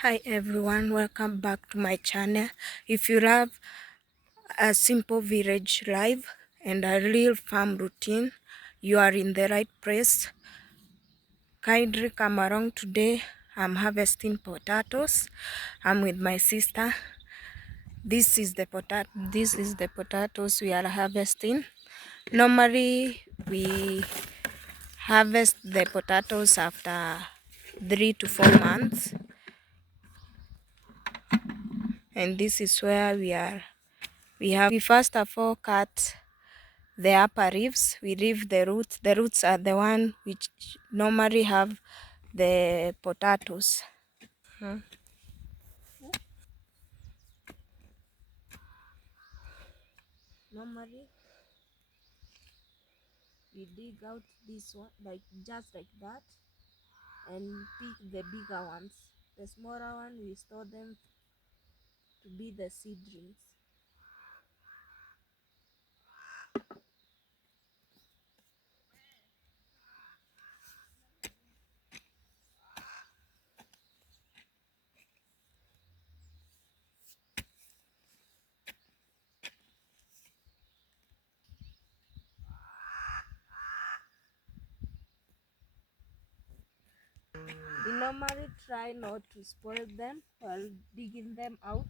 Hi everyone, welcome back to my channel. If you love a simple village life and a real farm routine, you are in the right place. Kindly come along today. I'm harvesting potatoes. I'm with my sister. This is the potatoes we are harvesting. Normally we harvest the potatoes after 3 to 4 months, and this is where we are. We first of all cut the upper leaves. We leave the roots. The roots are the one which normally have the potatoes. Mhm. Normally we dig out this one like just like that and pick the bigger ones. The smaller one we store them to be the seedlings. We normally try not to spoil them while digging them out.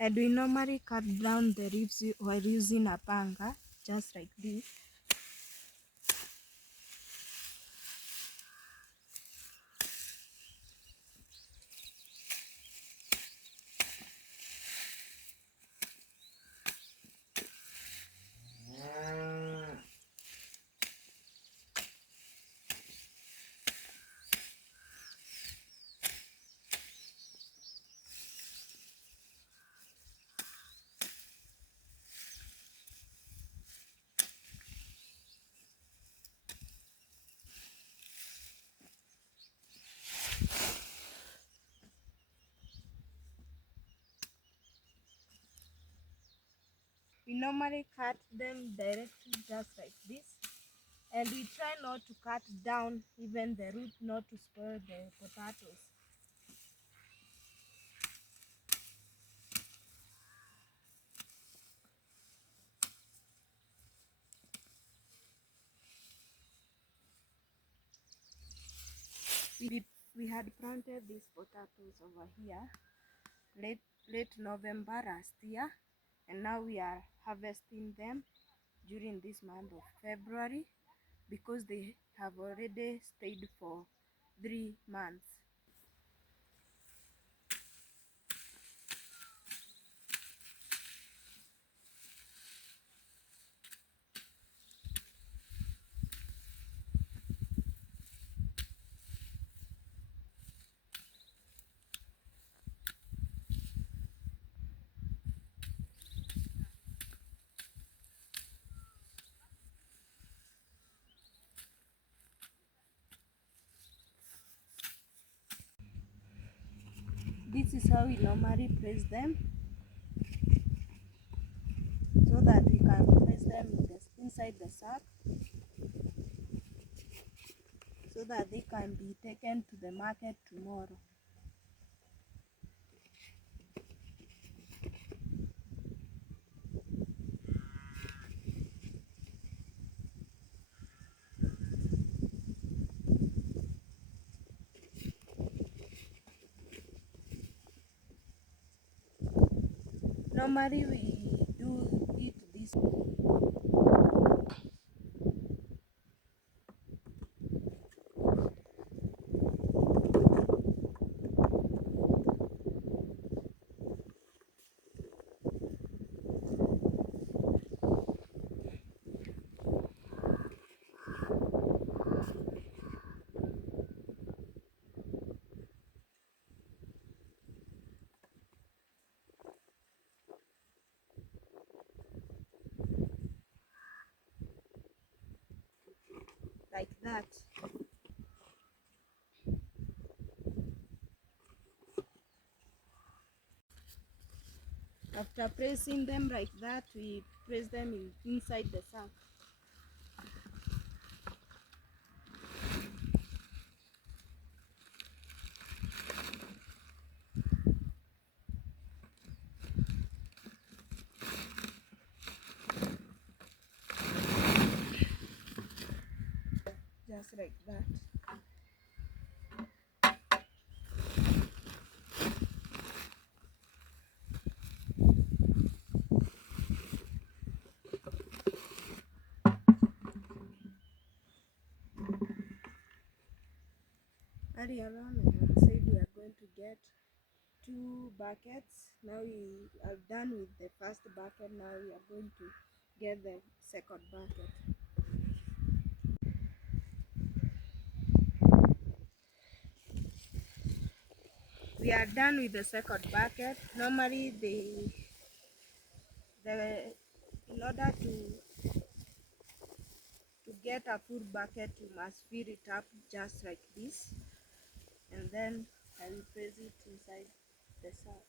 And we normally cut down the leaves while using a panga, just like this. We normally cut them directly just like this, and we try not to cut down even the root, not to spoil the potatoes. We had planted these potatoes over here late late November last year, and now we are harvesting them during this month of February because they have already stayed for 3 months. This is how we normally place them, so that we can place them inside the sack so that they can be taken to the market tomorrow. Normally we do eat this. that. After pressing them like that, we press them inside the sack. Just like that. Earlier on, I said we are going to get 2 buckets. Now we are done with the first bucket. Now we are going to get the second bucket. We are done with the second bucket. Normally, in order to get a full bucket, you must fill it up just like this, and then I will place it inside the sack.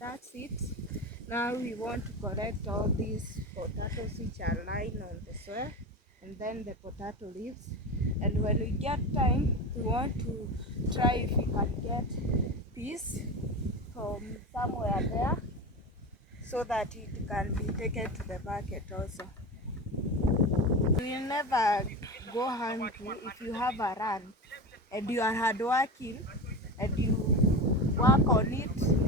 That's it. Now we want to collect all these potatoes which are lying on the soil, and then the potato leaves. And when we get time, we want to try if we can get peas from somewhere there, so that it can be taken to the market also. You will never go hungry if you have a run and you are hardworking and you work on it.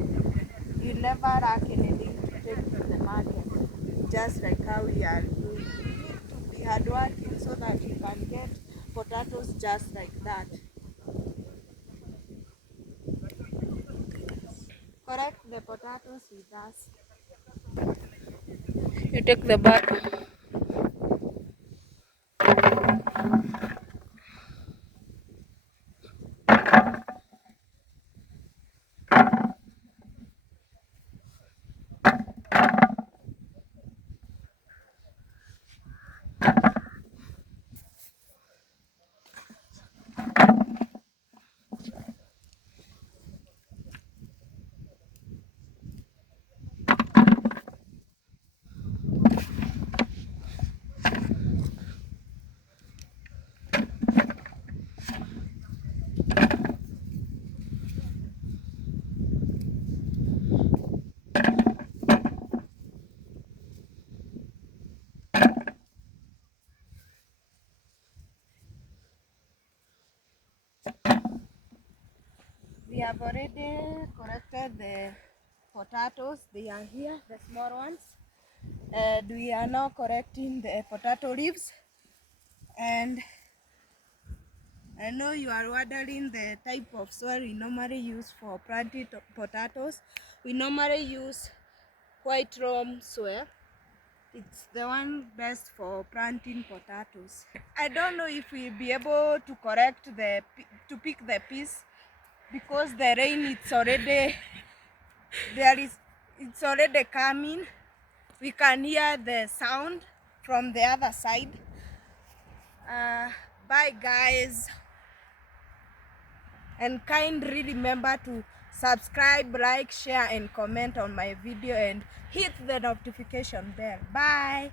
You never lack anything to take to the market. Just like how we are doing. You need to be hardworking so that you can get potatoes just like that. Correct the potatoes with us. You take the bag. We have already collected the potatoes. They are here, the small ones. And we are now collecting the potato leaves. And I know you are wondering the type of soil we normally use for planting potatoes. We normally use white loam soil. It's the one best for planting potatoes. I don't know if we'll be able to to pick the peas, because the rain it's already it's already coming. We can hear the sound from the other side. Bye guys, and kindly remember to subscribe, like, share and comment on my video, and hit the notification bell. Bye.